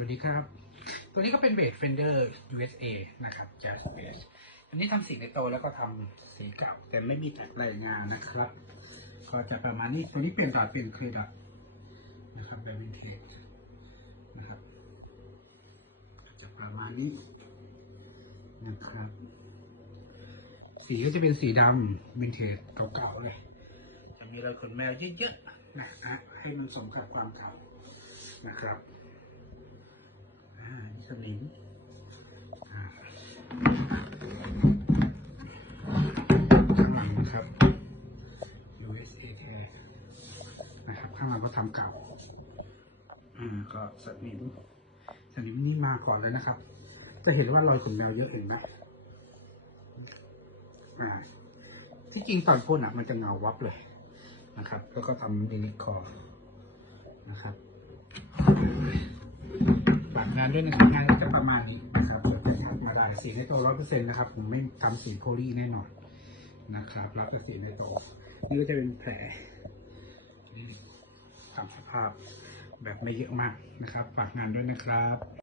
วัสดีครับ ตัวนี้ก็เป็นเบส Fender USA นะครับ Jazz Bass อันนี้ทำสีในโตแล้วก็ทำสีเก่า แต่ไม่มีแตกลายงานนะครับ ก็จะประมาณนี้ ตัวนี้เปลี่ยนต่อเปลี่ยนเคยดับนะครับแบบวินเทจนะครับ จะประมาณนี้นะครับ สีก็จะเป็นสีดำวินเทจเก่าๆเลยจะมีรอยขนแมวเยอะๆนะฮะให้มันสมกับความเก่านะครับ สนิมข้างหลังนะครับ USA แท้นะครับ ข้างหลังก็ทำเก่าอ่าก็สนิมสนิมนี่มาก่อนแล้วนะครับ จะเห็นว่ารอยขนแมวเยอะเห็นไหมอ่าที่จริงตอนพ่นอะมันจะเงาวับเลยนะครับ แล้วก็ทำมินิคอร์นะครับ ฝาก งานด้วยนะครับงานจะประมาณนี้นะครับเดี๋ยวจะทักมาได้สีในโตร้อยเปอร์เซ็นต์นะครับ ผมไม่ทำสีโพลีแน่นอนนะครับ รับแต่สีในโตนี่ก็จะเป็นแผลทำสภาพแบบไม่เยอะมากนะครับ ฝากงานด้วยนะครับ